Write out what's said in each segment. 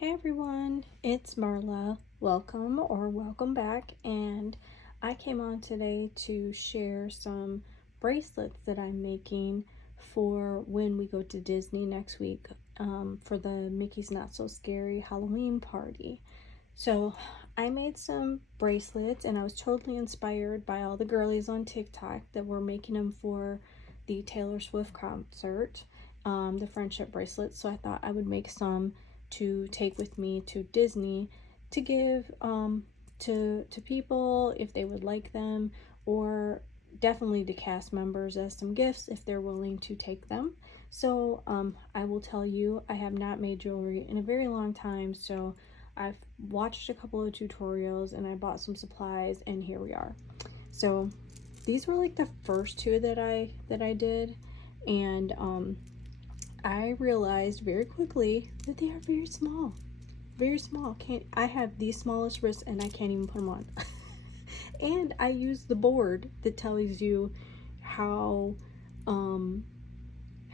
Hey everyone, it's Marla. Welcome or welcome back. And I came on today to share some bracelets that I'm making for when we go to Disney next week for the Mickey's Not So Scary Halloween party. So I made some bracelets and I was totally inspired by all the girlies on TikTok that were making them for the Taylor Swift concert, the friendship bracelets. So I thought I would make some to take with me to Disney to give to people if they would like them, or definitely to cast members as some gifts if they're willing to take them. So I will tell you, I have not made jewelry in a very long time, so I've watched a couple of tutorials and I bought some supplies, and here we are. So these were like the first two that I did, and I realized very quickly that they are very small. Very small. I have the smallest wrists and I can't even put them on. And I use the board that tells you how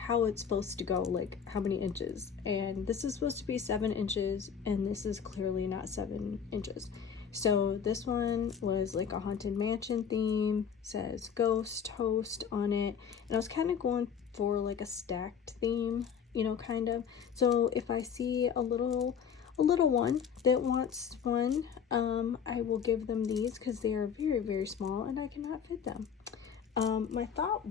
it's supposed to go, like how many inches. And this is supposed to be 7 inches, and this is clearly not 7 inches. So this one was like a haunted mansion theme, says ghost host on it, and I was kind of going for like a stacked theme, you know, kind of. So if I see a little one that wants one, I will give them these because they are very, very small and I cannot fit them. My thought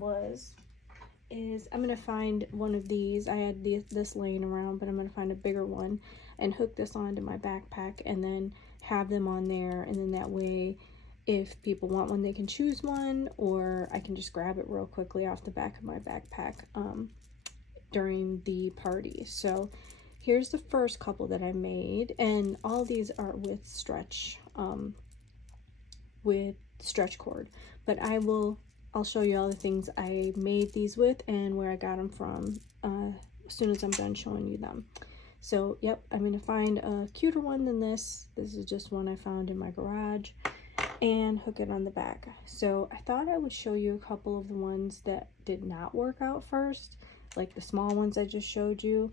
is I'm gonna find one of these. I had this laying around, but I'm gonna find a bigger one and hook this onto my backpack and then have them on there, and then that way if people want one they can choose one, or I can just grab it real quickly off the back of my backpack during the party. So here's the first couple that I made, and all these are with stretch cord, but I'll show you all the things I made these with and where I got them from as soon as I'm done showing you them. So yep, I'm gonna find a cuter one than this. This is just one I found in my garage, and hook it on the back. So I thought I would show you a couple of the ones that did not work out first, like the small ones I just showed you.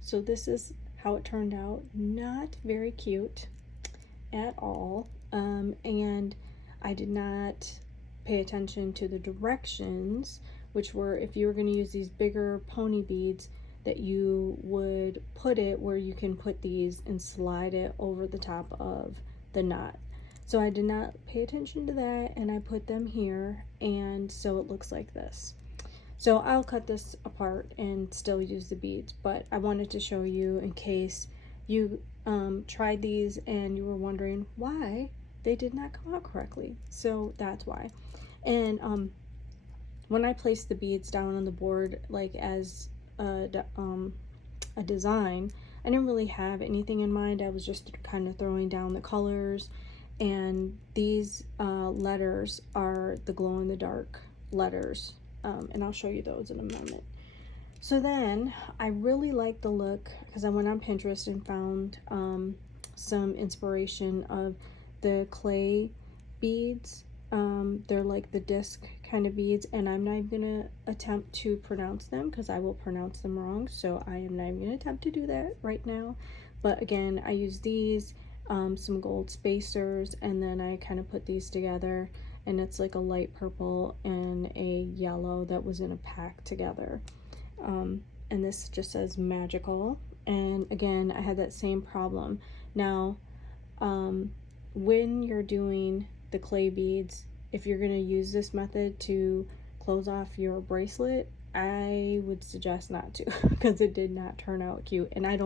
So this is how it turned out. Not very cute at all, and I did not pay attention to the directions, which were, if you were going to use these bigger pony beads, that you would put it where you can put these and slide it over the top of the knot. So I did not pay attention to that, and I put them here, and so it looks like this. So I'll cut this apart and still use the beads, but I wanted to show you in case you tried these and you were wondering why they did not come out correctly. So that's why. And when I placed the beads down on the board, like as a design, I didn't really have anything in mind. I was just kind of throwing down the colors, and these letters are the glow-in-the-dark letters, and I'll show you those in a moment. So then I really like the look because I went on Pinterest and found some inspiration of the clay beads. They're like the disc kind of beads, and I'm not even gonna attempt to pronounce them because I will pronounce them wrong, so I am not even gonna attempt to do that right now. But again, I use these, some gold spacers, and then I kind of put these together, and it's like a light purple and a yellow that was in a pack together. And this just says magical, and again I had that same problem. Now when you're doing the clay beads, if you're going to use this method to close off your bracelet, I would suggest not to because it did not turn out cute, and I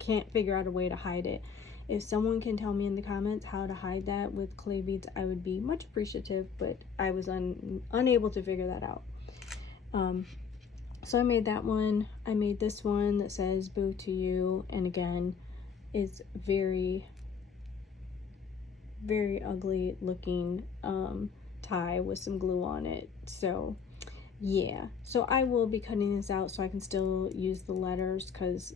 can't figure out a way to hide it. If someone can tell me in the comments how to hide that with clay beads, I would be much appreciative, but I was unable to figure that out. So I made that one. I made this one that says boo to you, and again it's very, very ugly looking tie with some glue on it. So yeah, so I will be cutting this out so I can still use the letters because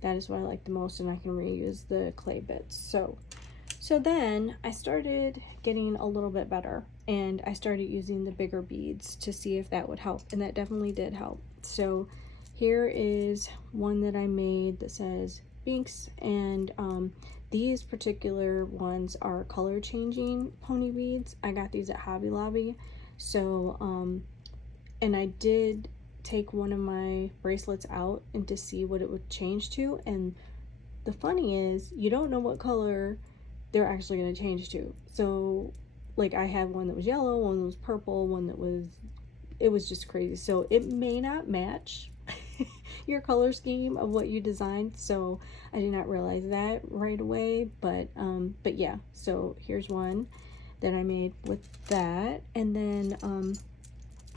that is what I like the most, and I can reuse the clay bits. So then I started getting a little bit better, and I started using the bigger beads to see if that would help, and that definitely did help. So here is one that I made that says Binks, and these particular ones are color changing pony beads. I got these at Hobby Lobby. So and I did take one of my bracelets out and to see what it would change to, and the funny is you don't know what color they're actually going to change to. So like I had one that was yellow, one that was purple, one that was, it was just crazy. So it may not match your color scheme of what you designed, so I did not realize that right away, but yeah, so here's one that I made with that. And then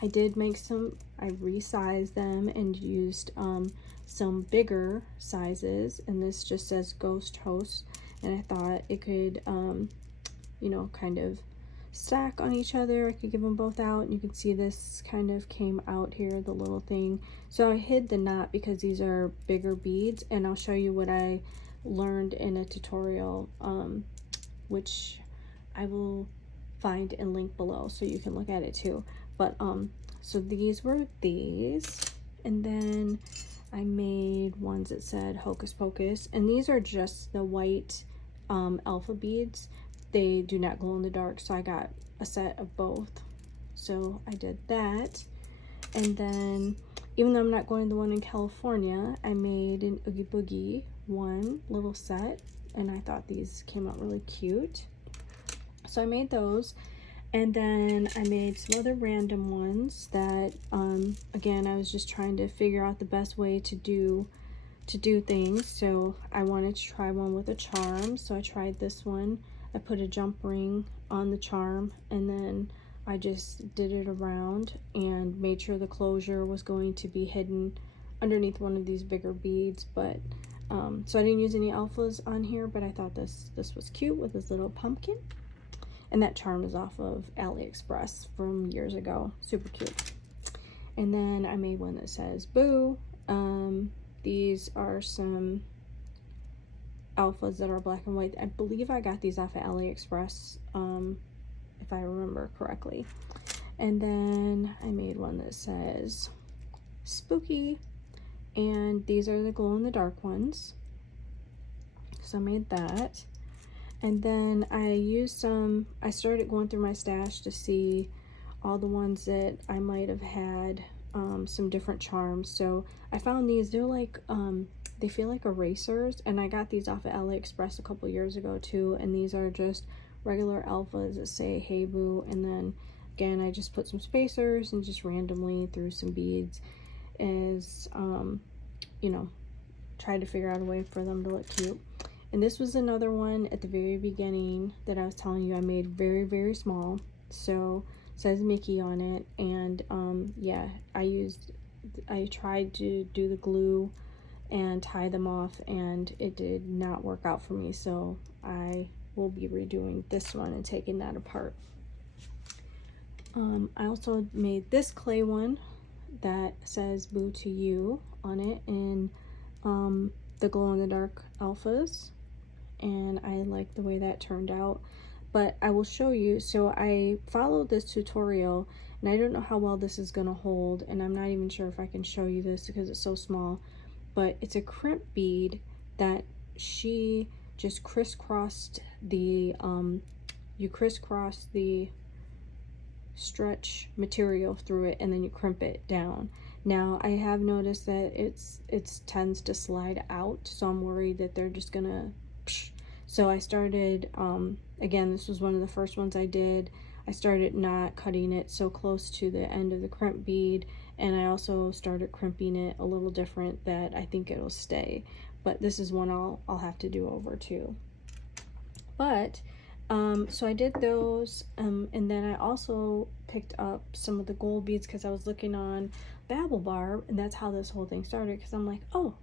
I did make some, I resized them and used some bigger sizes, and this just says Ghost Host, and I thought it could you know, kind of stack on each other. I could give them both out, and you can see this kind of came out here, the little thing. So I hid the knot because these are bigger beads, and I'll show you what I learned in a tutorial, which I will find and link below so you can look at it too. But so these were these, and then I made ones that said Hocus Pocus, and these are just the white alpha beads. They do not glow in the dark, so I got a set of both. So I did that. And then, even though I'm not going to the one in California, I made an Oogie Boogie one little set, and I thought these came out really cute. So I made those. And then I made some other random ones that, again, I was just trying to figure out the best way to do things. So I wanted to try one with a charm, so I tried this one. I put a jump ring on the charm, and then I just did it around and made sure the closure was going to be hidden underneath one of these bigger beads. But so I didn't use any alphas on here, but I thought this was cute with this little pumpkin. And that charm is off of AliExpress from years ago. Super cute. And then I made one that says Boo. These are some alphas that are black and white. I believe I got these off of AliExpress, if I remember correctly. And then I made one that says Spooky, and these are the glow in the dark ones. So I made that. And then I used some, I started going through my stash to see all the ones that I might have had some different charms. So I found these, they're like they feel like erasers, and I got these off of AliExpress a couple years ago too, and these are just regular alphas that say Hey Boo, and then again I just put some spacers and just randomly threw some beads as you know, tried to figure out a way for them to look cute. And this was another one at the very beginning that I was telling you I made very, very small, so it says Mickey on it. And yeah, I tried to do the glue and tie them off, and it did not work out for me, so I will be redoing this one and taking that apart. I also made this clay one that says Boo to You on it in the glow in the dark alphas, and I like the way that turned out. But I will show you. So I followed this tutorial, and I don't know how well this is going to hold, and I'm not even sure if I can show you this because it's so small. But it's a crimp bead that she just crisscrossed the you crisscross the stretch material through it, and then you crimp it down. Now I have noticed that it tends to slide out, so I'm worried that they're just gonna so I started again, this was one of the first ones I did. I started not cutting it so close to the end of the crimp bead, and I also started crimping it a little different that I think it'll stay. But this is one I'll have to do over too. But so I did those, and then I also picked up some of the gold beads because I was looking on BabbleBar, and that's how this whole thing started, because I'm like, oh,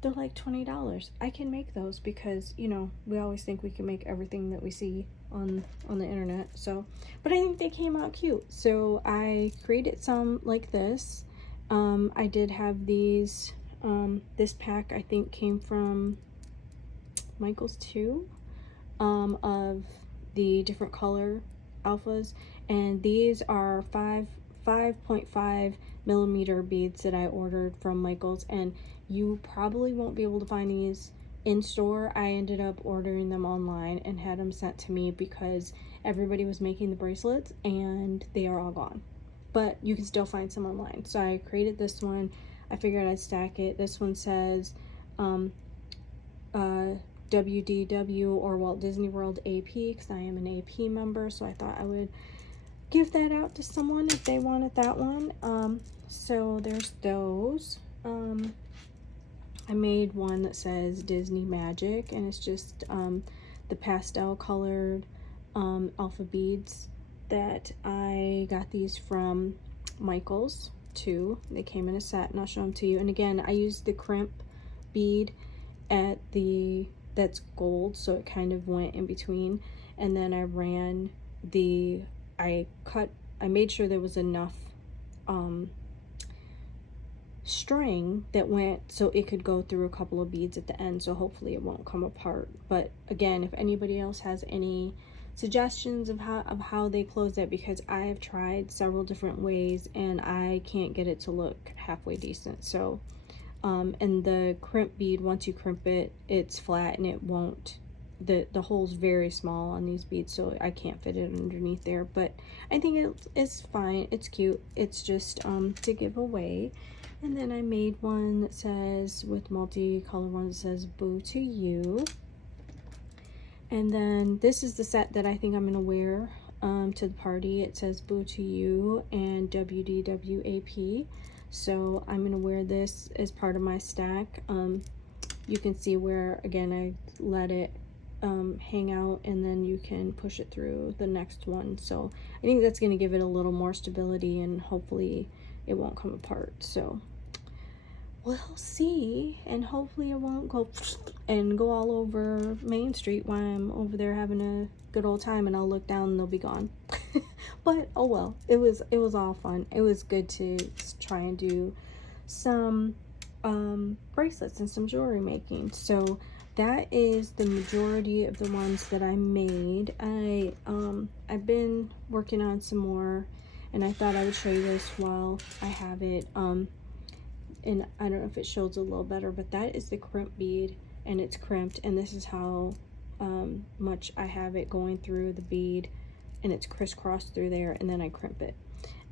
they're like $20. I can make those because, you know, we always think we can make everything that we see on the internet. So, but I think they came out cute. So I created some like this. I did have these, this pack I think came from Michael's too, of the different color alphas, and these are 5.5 millimeter beads that I ordered from Michaels, and you probably won't be able to find these in store. I ended up ordering them online and had them sent to me because everybody was making the bracelets and they are all gone, but you can still find some online. So I created this one. I figured I'd stack it. This one says WDW, or Walt Disney World AP, because I am an AP member, so I thought I would give that out to someone if they wanted that one. So there's those. I made one that says Disney Magic, and it's just the pastel colored alpha beads that I got these from Michaels too. They came in a set, and I'll show them to you. And again, I used the crimp bead at the, that's gold, so it kind of went in between, and then I ran the, I made sure there was enough string that went so it could go through a couple of beads at the end, so hopefully it won't come apart. But again, if anybody else has any suggestions of how they close that, because I have tried several different ways and I can't get it to look halfway decent. So and the crimp bead, once you crimp it, it's flat and it won't, the hole's very small on these beads, so I can't fit it underneath there. But I think it's fine, it's cute, it's just to give away. And then I made one that says, with multicolored one that says Boo to You. And then this is the set that I think I'm gonna wear to the party. It says Boo to You and WDWAP. So I'm gonna wear this as part of my stack. You can see where, again, I let it hang out, and then you can push it through the next one. So I think that's gonna give it a little more stability, and hopefully it won't come apart. So we'll see, and hopefully it won't go and go all over Main Street while I'm over there having a good old time, and I'll look down and they'll be gone. But oh well, it was all fun. It was good to try and do some bracelets and some jewelry making. So that is the majority of the ones that I made. I've been working on some more, and I thought I would show you this while I have it. And I don't know if it shows a little better, but that is the crimp bead, and it's crimped, and this is how much I have it going through the bead, and it's crisscrossed through there, and then I crimp it.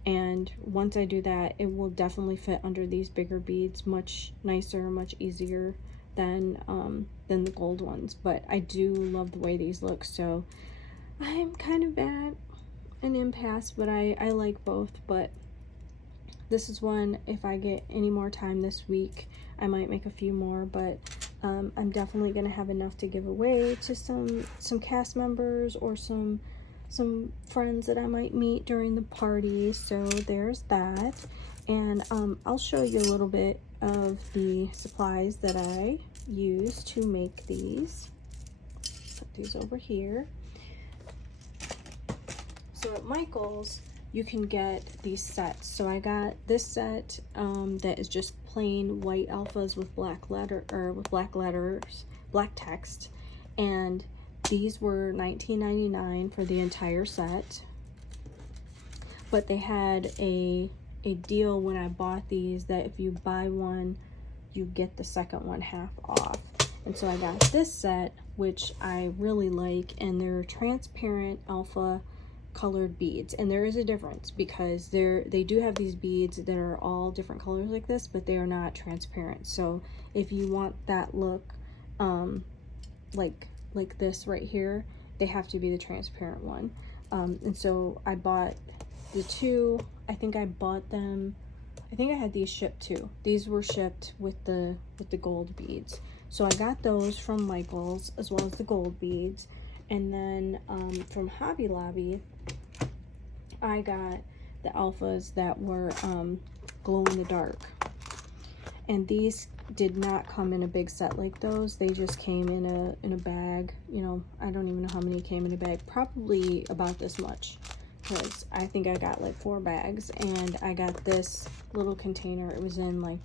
And once I do that, it will definitely fit under these bigger beads much nicer, much easier than the gold ones. But I do love the way these look, so I'm kind of at an impasse, but I like both. But this is one, if I get any more time this week, I might make a few more, but I'm definitely gonna have enough to give away to some cast members or some friends that I might meet during the party. So there's that. And I'll show you a little bit of the supplies that I use to make these. Put these over here. So at Michaels, you can get these sets. So I got this set that is just plain white alphas with black letters, black text, and these were $19.99 for the entire set. But they had a deal when I bought these that if you buy one, you get the second one half off. And so I got this set, which I really like, and they're transparent alpha colored beads. And there is a difference, because they do have these beads that are all different colors like this, but they are not transparent. So if you want that look like this right here, they have to be the transparent one. And so I bought the two. I think I bought them, I think I had these shipped too. These were shipped with the gold beads. So I got those from Michaels, as well as the gold beads. And then from Hobby Lobby, I got the alphas that were glow in the dark. And these did not come in a big set like those. They just came in a bag. You know, I don't even know how many came in a bag. Probably about this much, because I think I got like 4 bags, and I got this little container. It was in like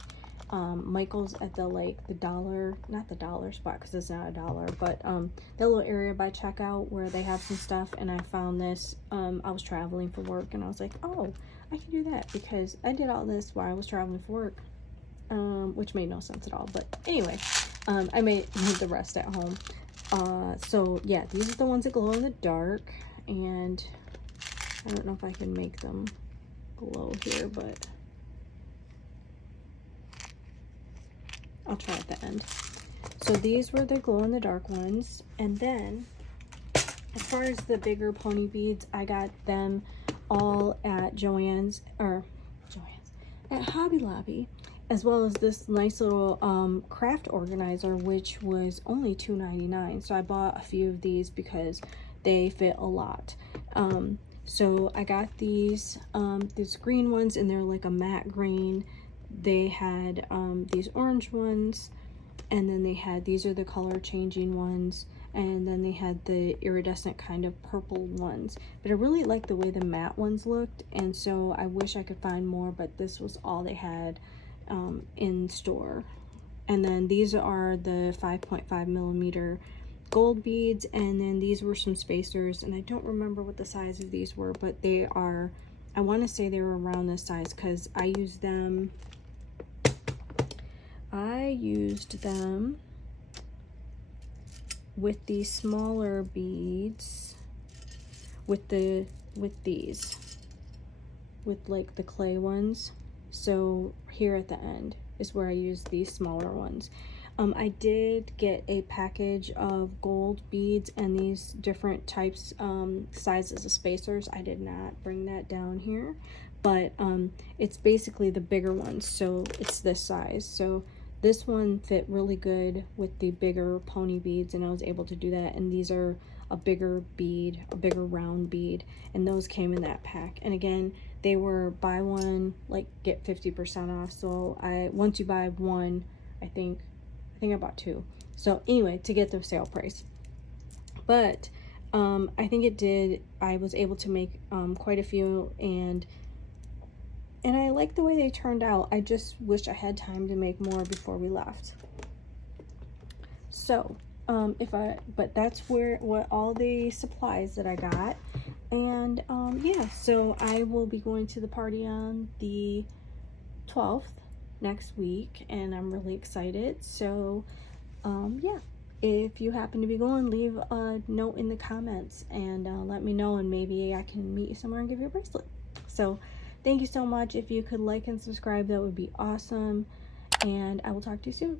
Michael's at the like the dollar, not the dollar spot because it's not a dollar, but the little area by checkout where they have some stuff, and I found this. I was traveling for work and I was like, oh, I can do that because I did all this while I was traveling for work, which made no sense at all. But anyway, I made the rest at home. So yeah, these are the ones that glow in the dark, and I don't know if I can make them glow here, but I'll try at the end. So these were the glow in the dark ones, and then as far as the bigger pony beads, I got them all at at Hobby Lobby, as well as this nice little craft organizer, which was only $2.99. So I bought a few of these because they fit a lot. So I got these green ones, and they're like a matte green. They had these orange ones, and then they had, these are the color changing ones, and then they had the iridescent kind of purple ones. But I really like the way the matte ones looked, and so I wish I could find more, but this was all they had in store. And then these are the 5.5 millimeter gold beads, and then these were some spacers, and I don't remember what the size of these were, but they are, I want to say they were around this size because I used them with these smaller beads, with these, with like the clay ones. So here at the end is where I used these smaller ones. I did get a package of gold beads and these different types, sizes of spacers. I did not bring that down here, but it's basically the bigger ones, so it's this size. So this one fit really good with the bigger pony beads, and I was able to do that. And these are a bigger bead, a bigger round bead, and those came in that pack. And again, they were buy one, like get 50% off. So once you buy one, I think I bought two. So anyway, to get the sale price. But I think I was able to make quite a few, and I like the way they turned out. I just wish I had time to make more before we left. So but that's what all the supplies that I got. And yeah, so I will be going to the party on the 12th next week, and I'm really excited. So yeah, if you happen to be going, leave a note in the comments and let me know, and maybe I can meet you somewhere and give you a bracelet. So thank you so much. If you could like and subscribe, that would be awesome, and I will talk to you soon.